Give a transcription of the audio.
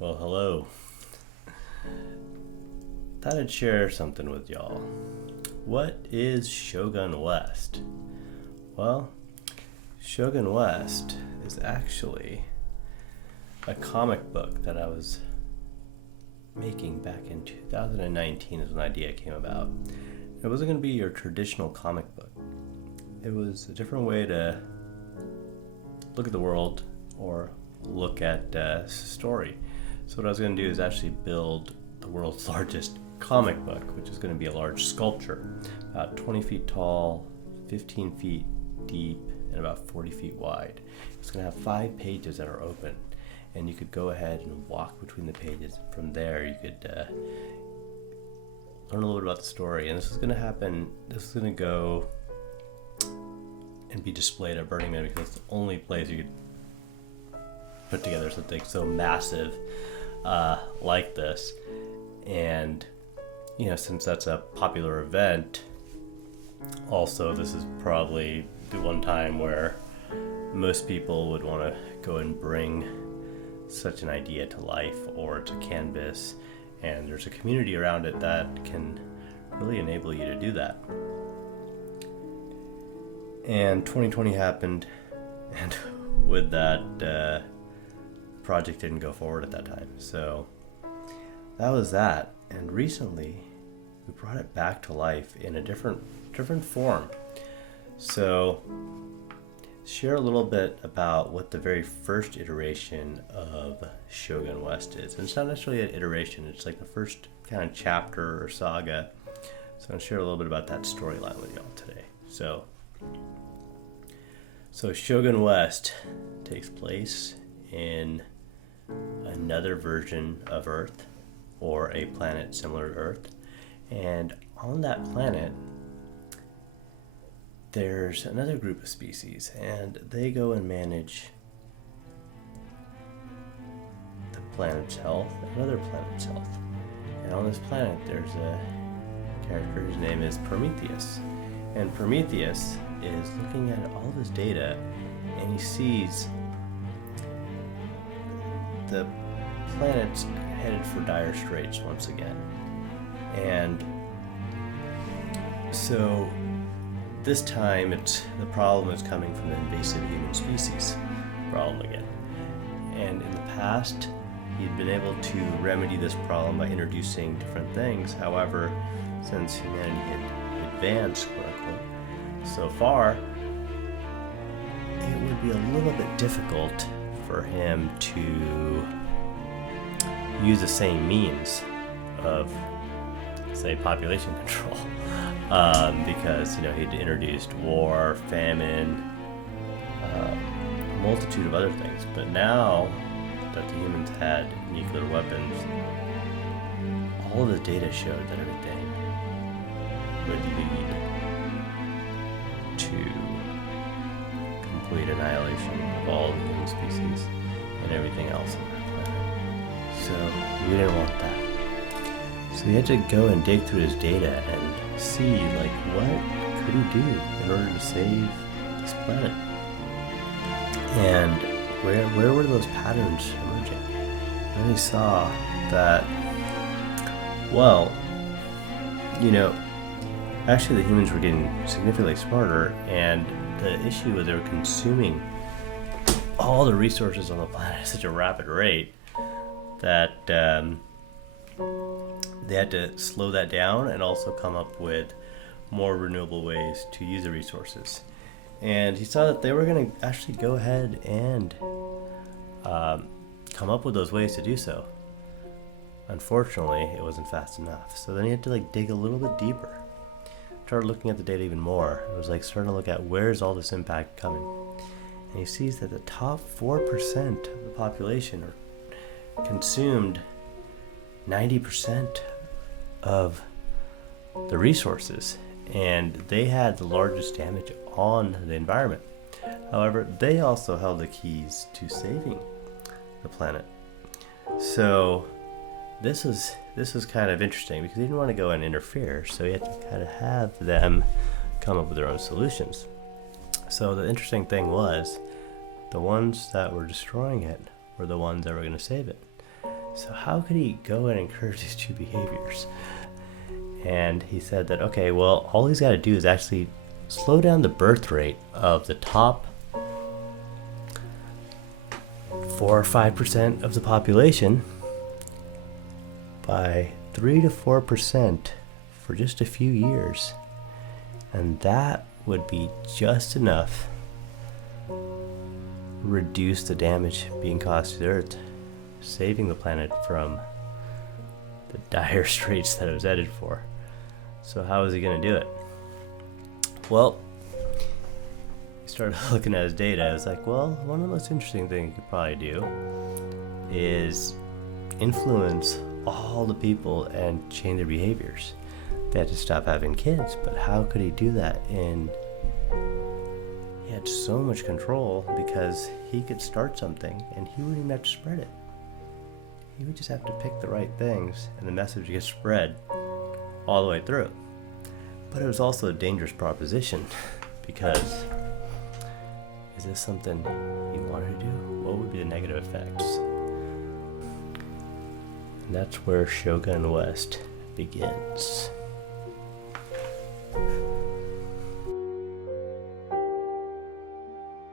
Well, hello. Thought I'd share something with y'all. What is Shogun West? Well, Shogun West is actually a comic book that I was making back in 2019 as an idea came about. It wasn't going to be your traditional comic book. It was a different way to look at the world or look at story. So what I was going to do is actually build the world's largest comic book, which is going to be a large sculpture, about 20 feet tall, 15 feet deep, and about 40 feet wide. It's going to have 5 pages that are open, and you could go ahead and walk between the pages. From there, you could learn a little bit about the story. And this is going to go and be displayed at Burning Man because it's the only place you could put together something so massive like this. And since that's a popular event, also this is probably the one time where most people would want to go and bring such an idea to life or to canvas, and there's a community around it that can really enable you to do that. And 2020 happened, and with that, project didn't go forward at that time. So that was that. And recently, we brought it back to life in a different form. So, share a little bit about what the very first iteration of Shogun West is. And it's not necessarily an iteration, it's like the first kind of chapter or saga. So I'll share a little bit about that storyline with y'all today. So Shogun West takes place in another version of Earth, or a planet similar to Earth. And on that planet, there's another group of species, and they go and manage the planet's health and another planet's health. And on this planet, there's a character whose name is Prometheus. And Prometheus is looking at all of his data, and he sees the planet's headed for dire straits once again. And so this time the problem is coming from the invasive human species problem again. And in the past, he'd been able to remedy this problem by introducing different things. However, since humanity had advanced, quote unquote, so far, it would be a little bit difficult for him to use the same means of, say, population control, because he'd introduced war, famine, a multitude of other things. But now that the humans had nuclear weapons, all of the data showed that everything would lead to complete annihilation of all the human species and everything else on that planet. So we didn't want that. So we had to go and dig through his data and see, what could he do in order to save this planet? And where were those patterns emerging? And we saw that, actually the humans were getting significantly smarter, and the issue was they were consuming all the resources on the planet at such a rapid rate that they had to slow that down and also come up with more renewable ways to use the resources. And he saw that they were going to actually go ahead and come up with those ways to do so. Unfortunately, it wasn't fast enough. So then he had to dig a little bit deeper. Started looking at the data even more. It was starting to look at where's all this impact coming. And he sees that the top 4% of the population consumed 90% of the resources, and they had the largest damage on the environment. However, they also held the keys to saving the planet. So this is kind of interesting because he didn't want to go and interfere, so he had to kind of have them come up with their own solutions. So the interesting thing was, the ones that were destroying it were the ones that were going to save it. So how could he go and encourage these two behaviors? And he said that, okay, well, all he's got to do is actually slow down the birth rate of the top 4 or 5% of the population by 3 to 4% for just a few years. And that would be just enough to reduce the damage being caused to the Earth, saving the planet from the dire straits that it was headed for. So how is he going to do it? Well, he started looking at his data. I was like, well, one of the most interesting things you could probably do is influence all the people and change their behaviors. They had to stop having kids, but how could he do that? And he had so much control because he could start something and he wouldn't even have to spread it. He would just have to pick the right things and the message gets spread all the way through. But it was also a dangerous proposition because is this something he wanted to do? What would be the negative effects? And that's where Shogun West begins.